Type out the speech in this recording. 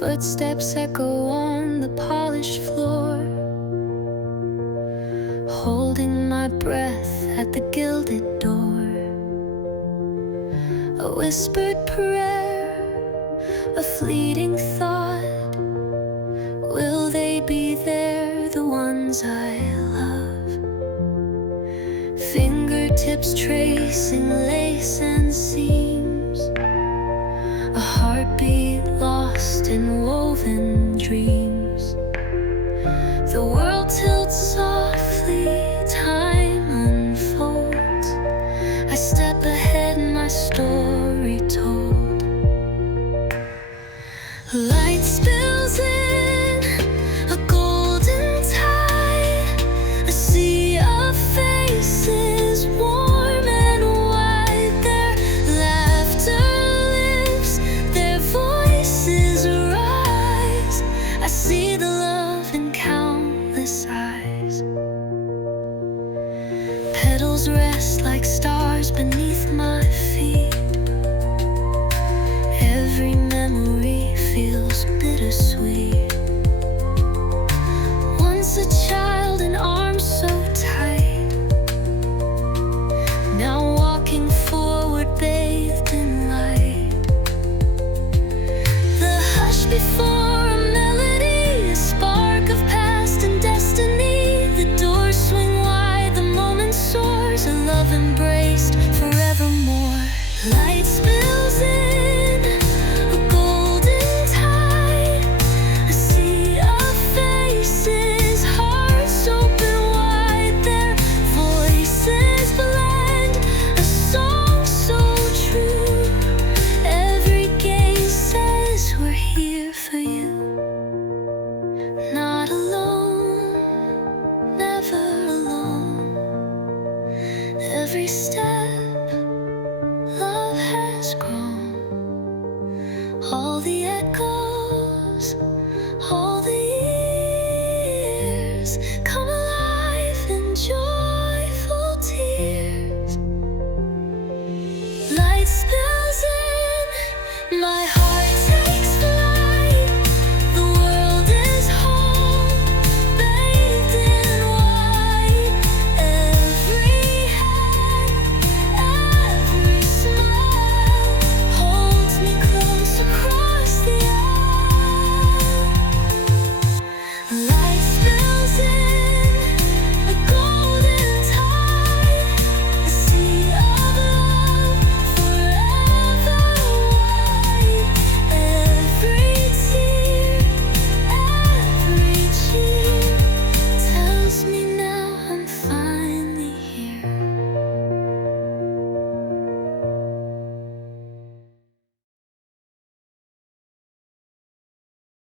Footsteps echo on the polished floor, holding my breath at the gilded door. A whispered prayer, a fleeting thought. Will they be there, the ones I love? Fingertips tracing lace and seams, a heartbeat lost in woven dreams. The world tilts softly, time unfolds. I step ahead, my story told. Light spills in, a golden tide, a sea of faces, warm and wide. Their laughter lifts, their voices rise. I see the love in countless eyes. Petals rest like stars beneath my feet. Every memory feels bittersweet. Once a child in arms so tight, now walking forward bathed in light. The hush before a melody, a spark of past and destiny. The doors swing wide, the moment soars, a love embraced forevermore. Light spills in, a golden tide, a sea of faces, hearts open wide. Their voices blend, a song so true. Every gaze says we're here for you. Not alone, never alone. Every step, love has grown. All the echoes, all the years come